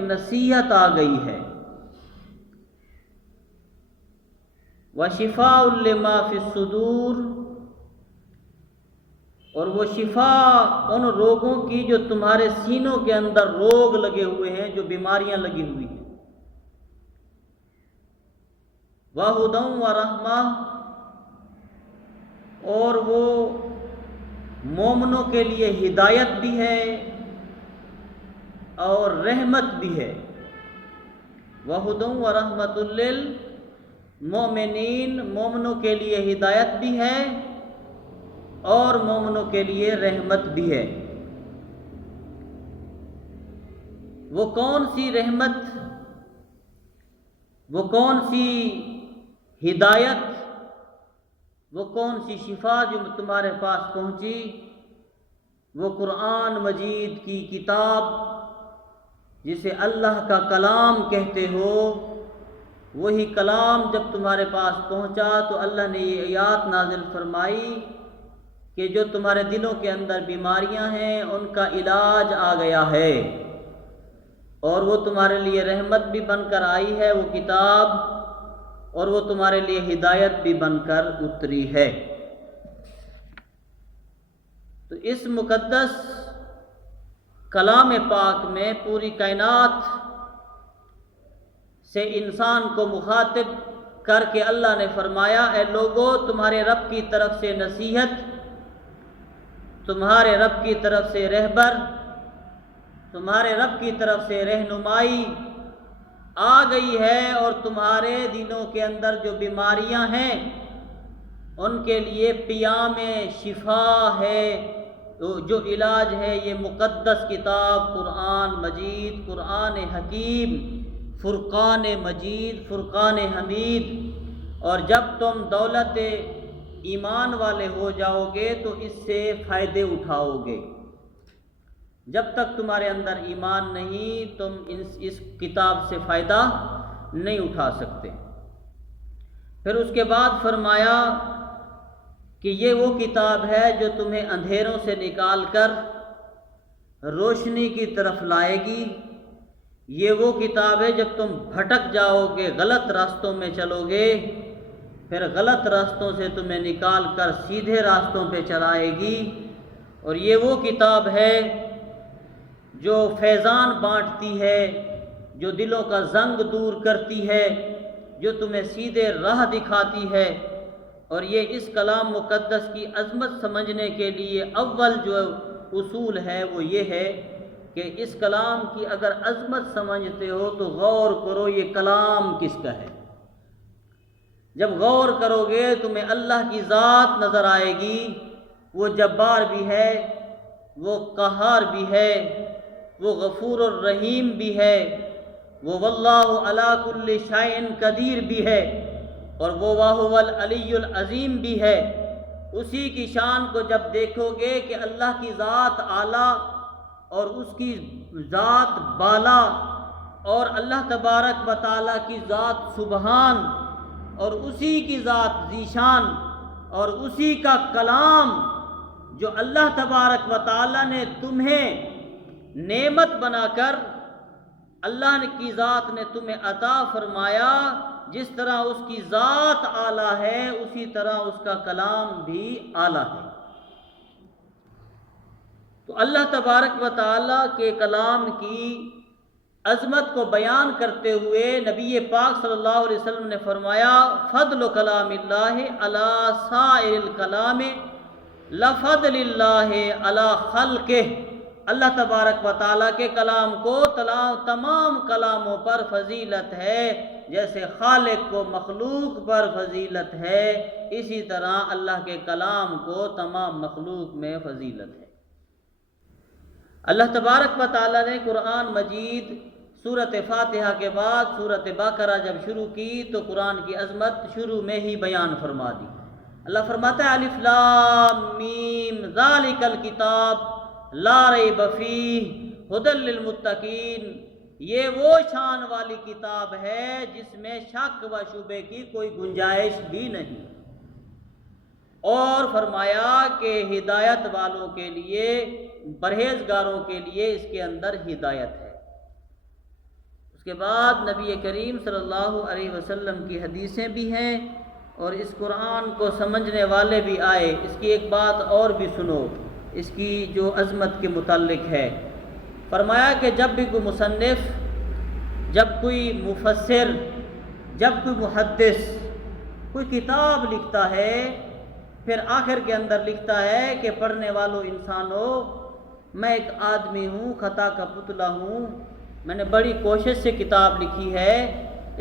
ایک نصیحت آ گئی ہے۔ وَشِفَاءٌ لِّمَا فِي الصُّدُورِ، اور وہ شفا ان روگوں کی جو تمہارے سینوں کے اندر روگ لگے ہوئے ہیں، جو بیماریاں لگی ہوئی ہیں۔ وَهُدًى وَرَحْمَةً، اور وہ مومنوں کے لیے ہدایت بھی ہے اور رحمت بھی ہے۔ وَهُدًى وَرَحْمَةٌ لِّلْمُؤْمِنِينَ، مومنوں کے لیے ہدایت بھی ہے اور مومنوں کے لیے رحمت بھی ہے۔ وہ کون سی رحمت، وہ کون سی ہدایت، وہ کون سی شفا جو تمہارے پاس پہنچی؟ وہ قرآن مجید کی کتاب، جسے اللہ کا کلام کہتے ہو، وہی کلام جب تمہارے پاس پہنچا تو اللہ نے یہ آیات نازل فرمائی کہ جو تمہارے دلوں کے اندر بیماریاں ہیں ان کا علاج آ گیا ہے، اور وہ تمہارے لیے رحمت بھی بن کر آئی ہے وہ کتاب، اور وہ تمہارے لیے ہدایت بھی بن کر اتری ہے۔ تو اس مقدس کلام پاک میں پوری کائنات سے انسان کو مخاطب کر کے اللہ نے فرمایا، اے لوگو، تمہارے رب کی طرف سے نصیحت، تمہارے رب کی طرف سے رہبر، تمہارے رب کی طرف سے رہنمائی آ گئی ہے، اور تمہارے دلوں کے اندر جو بیماریاں ہیں ان کے لیے پیام شفا ہے، جو علاج ہے یہ مقدس کتاب قرآن مجید، قرآن حکیم، فرقان مجید، فرقان حمید۔ اور جب تم دولت ایمان والے ہو جاؤ گے تو اس سے فائدے اٹھاؤ گے۔ جب تک تمہارے اندر ایمان نہیں، تم اس کتاب سے فائدہ نہیں اٹھا سکتے۔ پھر اس کے بعد فرمایا کہ یہ وہ کتاب ہے جو تمہیں اندھیروں سے نکال کر روشنی کی طرف لائے گی۔ یہ وہ کتاب ہے جب تم بھٹک جاؤ گے، غلط راستوں میں چلو گے، پھر غلط راستوں سے تمہیں نکال کر سیدھے راستوں پہ چلائے گی۔ اور یہ وہ کتاب ہے جو فیضان بانٹتی ہے، جو دلوں کا زنگ دور کرتی ہے، جو تمہیں سیدھے راہ دکھاتی ہے۔ اور یہ اس کلام مقدس کی عظمت سمجھنے کے لیے اول جو اصول ہے وہ یہ ہے کہ اس کلام کی اگر عظمت سمجھتے ہو تو غور کرو یہ کلام کس کا ہے۔ جب غور کرو گے تمہیں اللہ کی ذات نظر آئے گی، وہ جبار بھی ہے، وہ قہار بھی ہے، وہ غفور الرحیم بھی ہے، وہ واللہ علی کل شیء قدیر بھی ہے، اور وہ وَهُوَ العلی العظیم بھی ہے۔ اسی کی شان کو جب دیکھو گے کہ اللہ کی ذات اعلیٰ اور اس کی ذات بالا، اور اللہ تبارک و تعالیٰ کی ذات سبحان، اور اسی کی ذات ذیشان، اور اسی کا کلام جو اللہ تبارک و تعالیٰ نے تمہیں نعمت بنا کر اللہ کی ذات نے تمہیں عطا فرمایا، جس طرح اس کی ذات اعلیٰ ہے اسی طرح اس کا کلام بھی اعلیٰ ہے۔ تو اللہ تبارک و تعالیٰ کے کلام کی عظمت کو بیان کرتے ہوئے نبی پاک صلی اللہ علیہ وسلم نے فرمایا، فضل کلام اللہ علی سائر الکلام لفضل اللہ علی خلقہ۔ اللہ تبارک و تعالیٰ کے کلام کو تمام کلاموں پر فضیلت ہے، جیسے خالق کو مخلوق پر فضیلت ہے، اسی طرح اللہ کے کلام کو تمام مخلوق میں فضیلت ہے۔ اللہ تبارک و تعالیٰ نے قرآن مجید سورۃ فاتحہ کے بعد سورۃ بقرہ جب شروع کی تو قرآن کی عظمت شروع میں ہی بیان فرما دی۔ اللہ فرماتا ہے الف لام میم ذالک الکتاب لا ریب فیہ ھدی للمتقین، یہ وہ شان والی کتاب ہے جس میں شک و شبے کی کوئی گنجائش بھی نہیں، اور فرمایا کہ ہدایت والوں کے لیے، پرہیزگاروں کے لیے اس کے اندر ہدایت ہے۔ اس کے بعد نبی کریم صلی اللہ علیہ وسلم کی حدیثیں بھی ہیں، اور اس قرآن کو سمجھنے والے بھی آئے۔ اس کی ایک بات اور بھی سنو، اس کی جو عظمت کے متعلق ہے۔ فرمایا کہ جب بھی کوئی مصنف، جب کوئی مفسر، جب کوئی محدث کوئی کتاب لکھتا ہے، پھر آخر کے اندر لکھتا ہے کہ پڑھنے والوں انسانوں، میں ایک آدمی ہوں، خطا کا پتلا ہوں، میں نے بڑی کوشش سے کتاب لکھی ہے،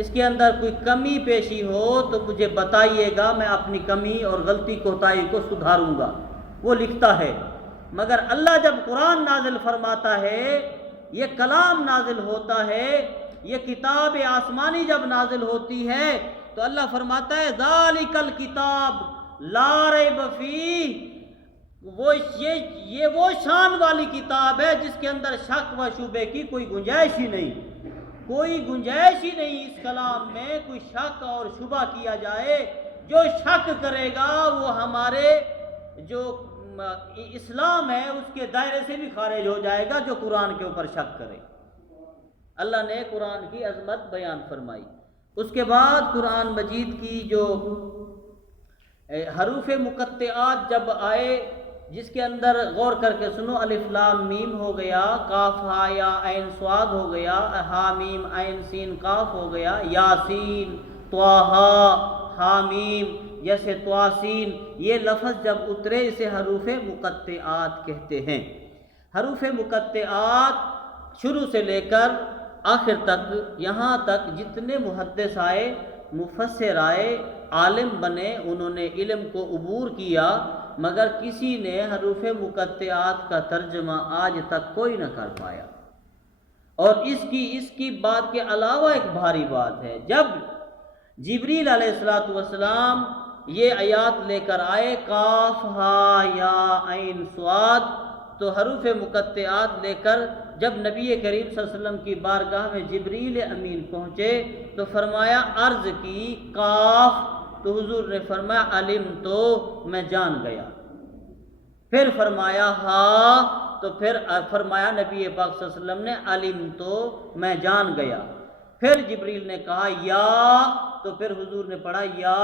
اس کے اندر کوئی کمی پیشی ہو تو مجھے بتائیے گا، میں اپنی کمی اور غلطی کوتاہی کو سدھاروں گا۔ وہ لکھتا ہے۔ مگر اللہ جب قرآن نازل فرماتا ہے، یہ کلام نازل ہوتا ہے، یہ کتاب آسمانی جب نازل ہوتی ہے، تو اللہ فرماتا ہے ذالک الکتاب لا ریب فیہ، یہ وہ شان والی کتاب ہے جس کے اندر شک و شبے کی کوئی گنجائش ہی نہیں، کوئی گنجائش ہی نہیں اس کلام میں کوئی شک اور شبہ کیا جائے۔ جو شک کرے گا وہ ہمارے جو اسلام ہے اس کے دائرے سے بھی خارج ہو جائے گا، جو قرآن کے اوپر شک کرے۔ اللہ نے قرآن کی عظمت بیان فرمائی۔ اس کے بعد قرآن مجید کی جو حروف مقطعات جب آئے، جس کے اندر غور کر کے سنو، الف لام میم ہو گیا، کاف ہا یا عین صاد ہو گیا، ہا میم عین سین کاف ہو گیا، یاسین طٰہٰ حامیم، جیسے تواسین، یہ لفظ جب اترے اسے حروف مقطعات کہتے ہیں۔ حروف مقطعات شروع سے لے کر آخر تک، یہاں تک جتنے محدث آئے، مفسر آئے، عالم بنے، انہوں نے علم کو عبور کیا، مگر کسی نے حروف مقطعات کا ترجمہ آج تک کوئی نہ کر پایا۔ اور اس کی بات کے علاوہ ایک بھاری بات ہے، جب جبریل علیہ السلام یہ آیات لے کر آئے، کاف ہا یا عین صاد، تو حروف مقطعات لے کر جب نبی کریم صلی اللہ علیہ وسلم کی بارگاہ میں جبریل امین پہنچے تو فرمایا، عرض کی کاف، تو حضور نے فرمایا علم، تو میں جان گیا۔ پھر فرمایا ہا، تو پھر فرمایا نبی پاک صلی اللہ علیہ وسلم نے علم، تو میں جان گیا۔ پھر جبریل نے کہا یا، تو پھر حضور نے پڑھا یا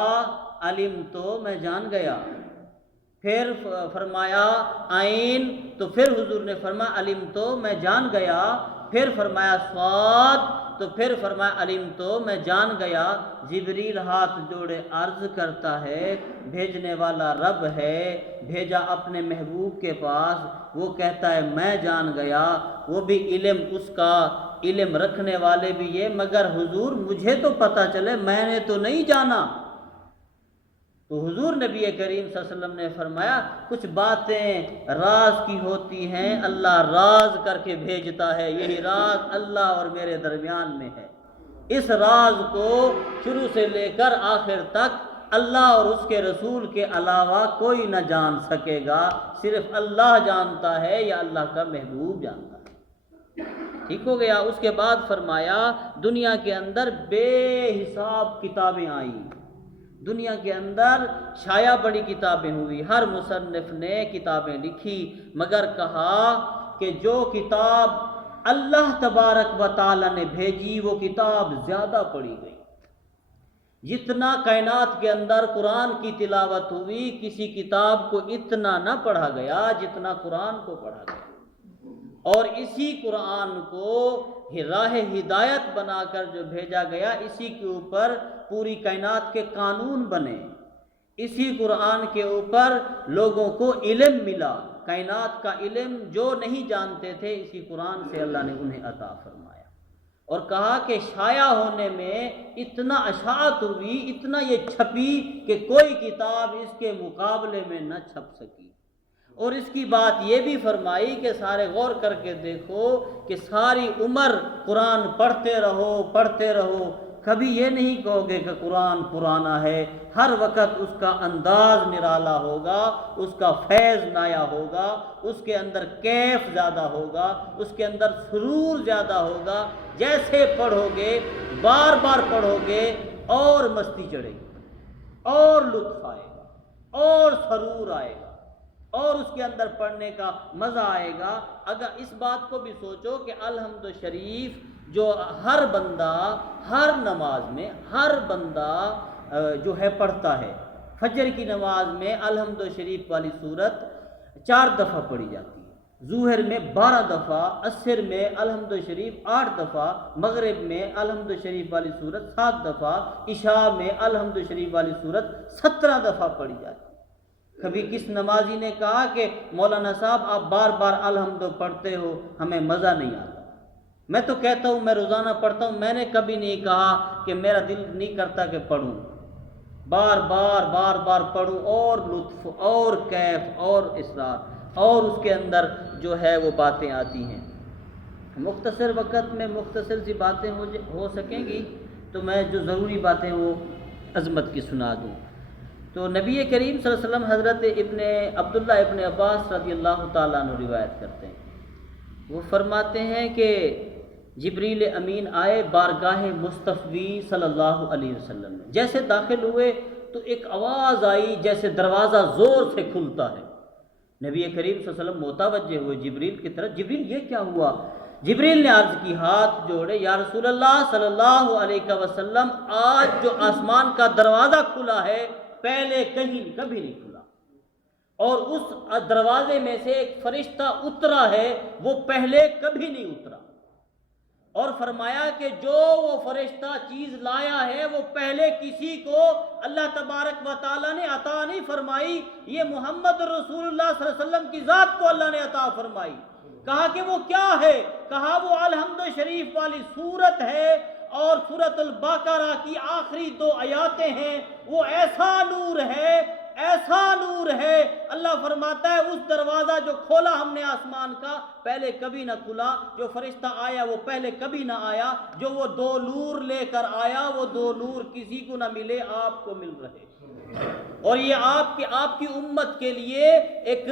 علم، تو میں جان گیا۔ پھر فرمایا عین، تو پھر حضور نے فرمایا علم، تو میں جان گیا۔ پھر فرمایا صاد، تو پھر فرمایا علم، تو میں جان گیا۔ جبریل ہاتھ جوڑے عرض کرتا ہے، بھیجنے والا رب ہے، بھیجا اپنے محبوب کے پاس، وہ کہتا ہے میں جان گیا، وہ بھی علم، اس کا علم رکھنے والے بھی یہ، مگر حضور مجھے تو پتہ چلے، میں نے تو نہیں جانا۔ تو حضور نبی کریم صلی اللہ علیہ وسلم نے فرمایا، کچھ باتیں راز کی ہوتی ہیں، اللہ راز کر کے بھیجتا ہے، یہی راز اللہ اور میرے درمیان میں ہے۔ اس راز کو شروع سے لے کر آخر تک اللہ اور اس کے رسول کے علاوہ کوئی نہ جان سکے گا، صرف اللہ جانتا ہے یا اللہ کا محبوب جانتا ہے۔ ٹھیک ہو گیا۔ اس کے بعد فرمایا دنیا کے اندر بے حساب کتابیں آئیں، دنیا کے اندر شایع بڑی کتابیں ہوئی، ہر مصنف نے کتابیں لکھی، مگر کہا کہ جو کتاب اللہ تبارک و تعالی نے بھیجی وہ کتاب زیادہ پڑھی گئی۔ جتنا کائنات کے اندر قرآن کی تلاوت ہوئی، کسی کتاب کو اتنا نہ پڑھا گیا جتنا قرآن کو پڑھا گیا، اور اسی قرآن کو راہ ہدایت بنا کر جو بھیجا گیا، اسی کے اوپر پوری کائنات کے قانون بنے، اسی قرآن کے اوپر لوگوں کو علم ملا، کائنات کا علم جو نہیں جانتے تھے اسی قرآن سے اللہ نے انہیں عطا فرمایا، اور کہا کہ شائع ہونے میں اتنا اشاعت ہوئی، اتنا یہ چھپی کہ کوئی کتاب اس کے مقابلے میں نہ چھپ سکی۔ اور اس کی بات یہ بھی فرمائی کہ سارے غور کر کے دیکھو کہ ساری عمر قرآن پڑھتے رہو، کبھی یہ نہیں کہو گے کہ قرآن پرانا ہے، ہر وقت اس کا انداز نرالا ہوگا، اس کا فیض نایا ہوگا، اس کے اندر کیف زیادہ ہوگا، اس کے اندر سرور زیادہ ہوگا۔ جیسے پڑھو گے، بار بار پڑھو گے، اور مستی چڑھے گی، اور لطف آئے گا، اور سرور آئے گا، اور اس کے اندر پڑھنے کا مزہ آئے گا۔ اگر اس بات کو بھی سوچو کہ الحمد شریف جو ہر بندہ ہر نماز میں ہر بندہ جو ہے پڑھتا ہے۔ فجر کی نماز میں الحمد شریف والی صورت 4 دفعہ پڑھی جاتی ہے، ظہر میں 12 دفعہ، عصر میں الحمد شریف 8 دفعہ، مغرب میں الحمد شریف والی صورت 7 دفعہ، عشاء میں الحمد شریف والی صورت 17 دفعہ پڑھی جاتی ہے۔ کبھی کس نمازی نے کہا کہ مولانا صاحب آپ بار بار الحمد پڑھتے ہو، ہمیں مزہ نہیں آتا؟ میں تو کہتا ہوں میں روزانہ پڑھتا ہوں، میں نے کبھی نہیں کہا کہ میرا دل نہیں کرتا کہ پڑھوں، بار بار پڑھوں، اور لطف اور کیف اور اسرار اور اس کے اندر جو ہے وہ باتیں آتی ہیں۔ مختصر وقت میں مختصر سی باتیں ہو سکیں گی تو میں جو ضروری باتیں وہ عظمت کی سنا دوں۔ تو نبی کریم صلی اللہ علیہ وسلم حضرت عبداللہ ابن عباس رضی اللہ تعالیٰ عنہ روایت کرتے ہیں، وہ فرماتے ہیں کہ جبریل امین آئے بارگاہ مصطفی صلی اللہ علیہ وسلم میں، جیسے داخل ہوئے تو ایک آواز آئی جیسے دروازہ زور سے کھلتا ہے۔ نبی کریم صلی اللہ علیہ وسلم متوجہ ہوئے جبریل کی طرف، جبریل یہ کیا ہوا؟ جبریل نے عرض کی، ہاتھ جوڑے، یا رسول اللہ صلی اللہ علیہ وسلم، آج جو آسمان کا دروازہ کھلا ہے پہلے کبھی نہیں کھلا، اور اس دروازے میں سے ایک فرشتہ اترا ہے وہ پہلے کبھی نہیں اترا، اور فرمایا کہ جو وہ فرشتہ چیز لایا ہے وہ پہلے کسی کو اللہ تبارک و تعالیٰ نے عطا نہیں فرمائی، یہ محمد رسول اللہ صلی اللہ علیہ وسلم کی ذات کو اللہ نے عطا فرمائی۔ کہا کہ وہ کیا ہے؟ کہا وہ الحمد شریف والی صورت ہے، اور سورۃ البقرہ کی آخری 2 آیاتیں ہیں، وہ ایسا نور ہے، ایسا نور ہے، اللہ فرماتا ہے اس دروازہ جو کھولا ہم نے آسمان کا پہلے کبھی نہ کھلا، جو فرشتہ آیا وہ پہلے کبھی نہ آیا، جو وہ 2 نور لے کر آیا وہ 2 نور کسی کو نہ ملے، آپ کو مل رہے، اور یہ آپ کی امت کے لیے ایک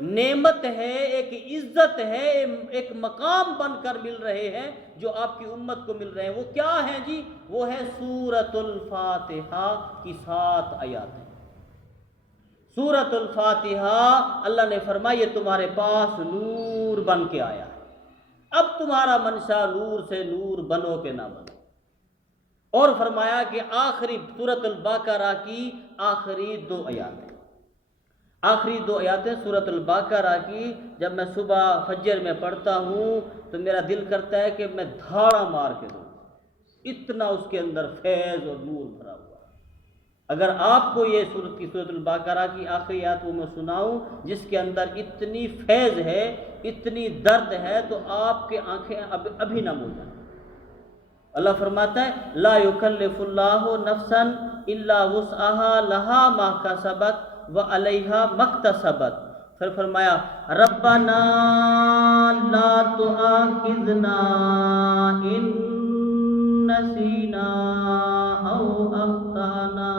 نعمت ہے، ایک عزت ہے، ایک مقام بن کر مل رہے ہیں جو آپ کی امت کو مل رہے ہیں۔ وہ کیا ہیں جی؟ وہ ہے سورۃ الفاتحہ کی 7 آیاتیں۔ سورۃ الفاتحہ اللہ نے فرمایا یہ تمہارے پاس نور بن کے آیا ہے، اب تمہارا منشا نور سے نور بنو کہ نہ بنو، اور فرمایا کہ آخری سورۃ البقرہ کی آخری 2 آیاتیں سورۃ البقرہ کی جب میں صبح فجر میں پڑھتا ہوں تو میرا دل کرتا ہے کہ میں دھاڑا مار کے دوں، اتنا اس کے اندر فیض اور نور بھرا ہوا ہے۔ اگر آپ کو یہ سورۃ البقرہ کی آخری آیات میں سناؤں جس کے اندر اتنی فیض ہے، اتنی درد ہے، تو آپ کے آنکھیں ابھی نم ہو جائیں۔ اللہ فرماتا ہے لا یکلف اللہ نفسا الا وسعها لها ما کسبت وعلیہا ما اکتسبت، پھر فرمایا ربنا لا تؤاخذنا ان نسینا او اخطانا،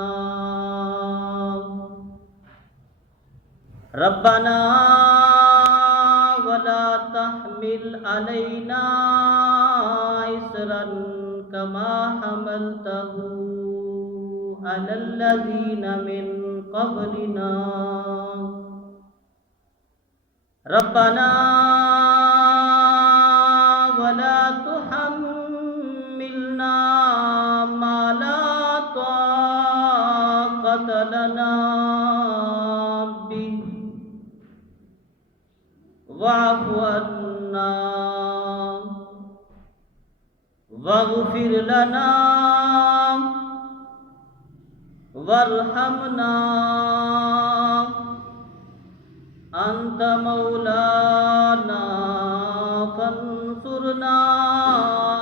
ربنا ولا تحمل علینا اسرا كما حملته على الذين من قبلنا، ربنا ولا تحملنا ما لا طاقة لنا به واعف عنا واغفر لنا وارحمنا انت مولانا فانصرنا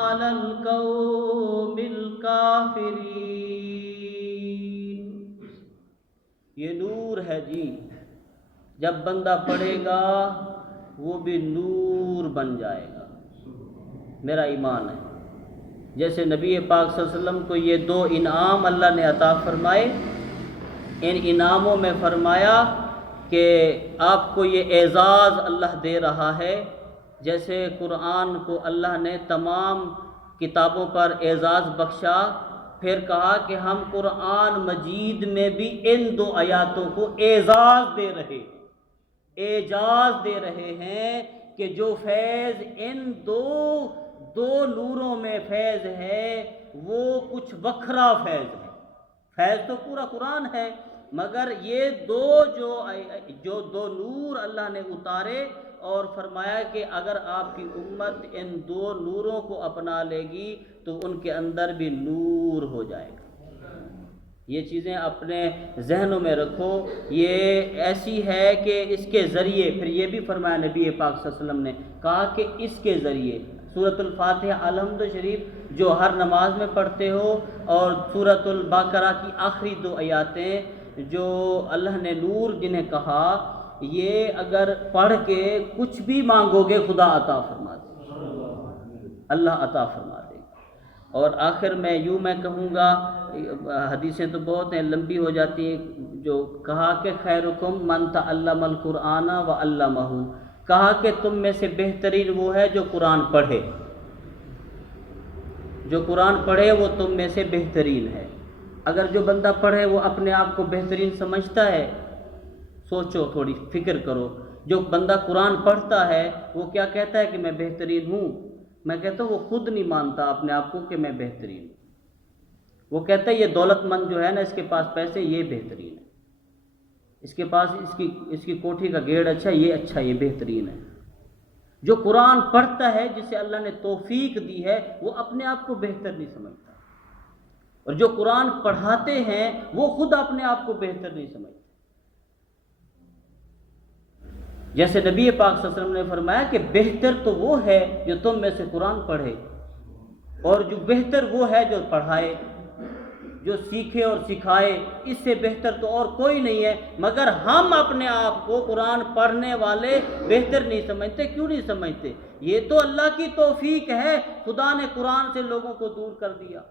على القوم الكافرین۔ یہ نور ہے جی، جب بندہ پڑھے گا وہ بھی نور بن جائے گا، میرا ایمان ہے۔ جیسے نبی پاک صلی اللہ علیہ وسلم کو یہ 2 انعام اللہ نے عطا فرمائے، ان انعاموں میں فرمایا کہ آپ کو یہ اعزاز اللہ دے رہا ہے، جیسے قرآن کو اللہ نے تمام کتابوں پر اعزاز بخشا، پھر کہا کہ ہم قرآن مجید میں بھی ان 2 آیاتوں کو اعزاز دے رہے ہیں، اعجاز دے رہے ہیں کہ جو فیض ان دو نوروں میں فیض ہے وہ کچھ وکھرا فیض ہے. فیض تو پورا قرآن ہے، مگر یہ جو دو نور اللہ نے اتارے اور فرمایا کہ اگر آپ کی امت ان دو نوروں کو اپنا لے گی تو ان کے اندر بھی نور ہو جائے گا. یہ چیزیں اپنے ذہنوں میں رکھو. یہ ایسی ہے کہ اس کے ذریعے پھر یہ بھی فرمایا نبی پاک صلی اللہ علیہ وسلم نے کہا کہ اس کے ذریعے سورۃ الفاتحہ الحمد شریف جو ہر نماز میں پڑھتے ہو، اور سورۃ البقرہ کی آخری 2 آیاتیں جو اللہ نے نور جنہیں کہا، یہ اگر پڑھ کے کچھ بھی مانگو گے خدا عطا فرما دے گا، اللہ عطا فرما دے گا. اور آخر میں کہوں گا، حدیثیں تو بہت ہیں، لمبی ہو جاتی ہیں، جو کہا کہ خیرکم من تعلم القرآن وعلمہ، کہا کہ تم میں سے بہترین وہ ہے جو قرآن پڑھے. جو قرآن پڑھے وہ تم میں سے بہترین ہے. اگر جو بندہ پڑھے وہ اپنے آپ کو بہترین سمجھتا ہے، سوچو، تھوڑی فکر کرو. جو بندہ قرآن پڑھتا ہے وہ کیا کہتا ہے کہ میں بہترین ہوں؟ میں کہتا ہوں وہ خود نہیں مانتا اپنے آپ کو کہ میں بہترین ہوں. وہ کہتا ہے یہ دولت مند جو ہے نا، اس کے پاس پیسے، یہ بہترین ہے. اس کے پاس اس کی کوٹھی کا گیڑ اچھا، یہ بہترین ہے. جو قرآن پڑھتا ہے، جسے اللہ نے توفیق دی ہے، وہ اپنے آپ کو بہتر نہیں سمجھتا. اور جو قرآن پڑھاتے ہیں وہ خود اپنے آپ کو بہتر نہیں سمجھتے. جیسے نبی پاک صلی اللہ علیہ وسلم نے فرمایا کہ بہتر تو وہ ہے جو تم میں سے قرآن پڑھے، اور جو بہتر وہ ہے جو پڑھائے، جو سیکھے اور سکھائے. اس سے بہتر تو اور کوئی نہیں ہے. مگر ہم اپنے آپ کو قرآن پڑھنے والے بہتر نہیں سمجھتے. کیوں نہیں سمجھتے؟ یہ تو اللہ کی توفیق ہے. خدا نے قرآن سے لوگوں کو دور کر دیا.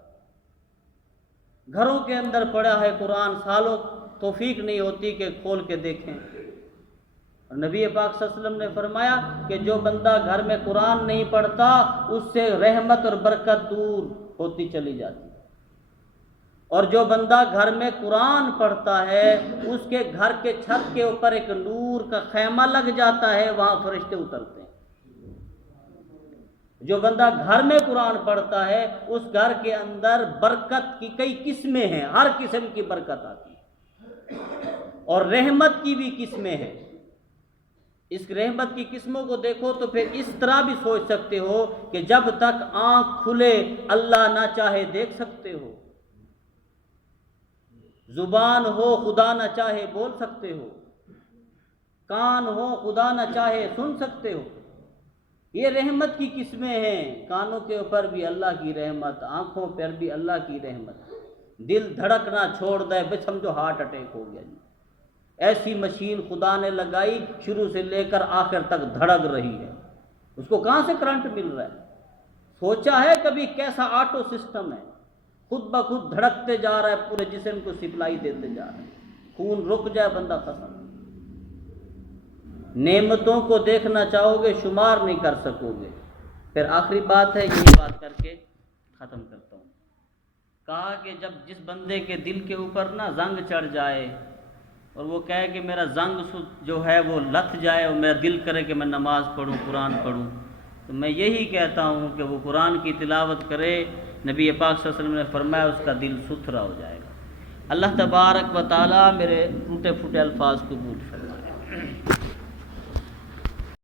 گھروں کے اندر پڑا ہے قرآن، سالوں توفیق نہیں ہوتی کہ کھول کے دیکھیں. اور نبی پاک صلی اللہ علیہ وسلم نے فرمایا کہ جو بندہ گھر میں قرآن نہیں پڑھتا اس سے رحمت اور برکت دور ہوتی چلی جاتی. اور جو بندہ گھر میں قرآن پڑھتا ہے اس کے گھر کے چھت کے اوپر ایک نور کا خیمہ لگ جاتا ہے، وہاں فرشتے اترتے ہیں. جو بندہ گھر میں قرآن پڑھتا ہے اس گھر کے اندر برکت کی کئی قسمیں ہیں، ہر قسم کی برکت آتی ہے. اور رحمت کی بھی قسمیں ہیں. اس رحمت کی قسموں کو دیکھو تو پھر اس طرح بھی سوچ سکتے ہو کہ جب تک آنکھ کھلے اللہ نہ چاہے دیکھ سکتے ہو، زبان ہو خدا نہ چاہے بول سکتے ہو، کان ہو خدا نہ چاہے سن سکتے ہو. یہ رحمت کی قسمیں ہیں. کانوں کے اوپر بھی اللہ کی رحمت، آنکھوں پر بھی اللہ کی رحمت. دل دھڑکنا چھوڑ دے، بس سمجھو ہارٹ اٹیک ہو گیا. ایسی مشین خدا نے لگائی، شروع سے لے کر آخر تک دھڑک رہی ہے. اس کو کہاں سے کرنٹ مل رہا ہے؟ سوچا ہے کبھی کیسا آٹو سسٹم ہے؟ خود بخود دھڑکتے جا رہا ہے، پورے جسم کو سپلائی دیتے جا رہا ہے. خون رک جائے بندہ ختم. نعمتوں کو دیکھنا چاہو گے شمار نہیں کر سکو گے. پھر آخری بات ہے، یہی بات کر کے ختم کرتا ہوں. کہا کہ جب جس بندے کے دل کے اوپر نا زنگ چڑھ جائے اور وہ کہے کہ میرا زنگ جو ہے وہ لتھ جائے اور میرا دل کرے کہ میں نماز پڑھوں، قرآن پڑھوں، تو میں یہی کہتا ہوں کہ وہ قرآن کی تلاوت کرے. نبی پاک صلی اللہ علیہ وسلم نے فرمایا اس کا دل ستھرا ہو جائے گا. اللہ تبارک و تعالی میرے ٹوٹے پھوٹے الفاظ قبول فرمائے.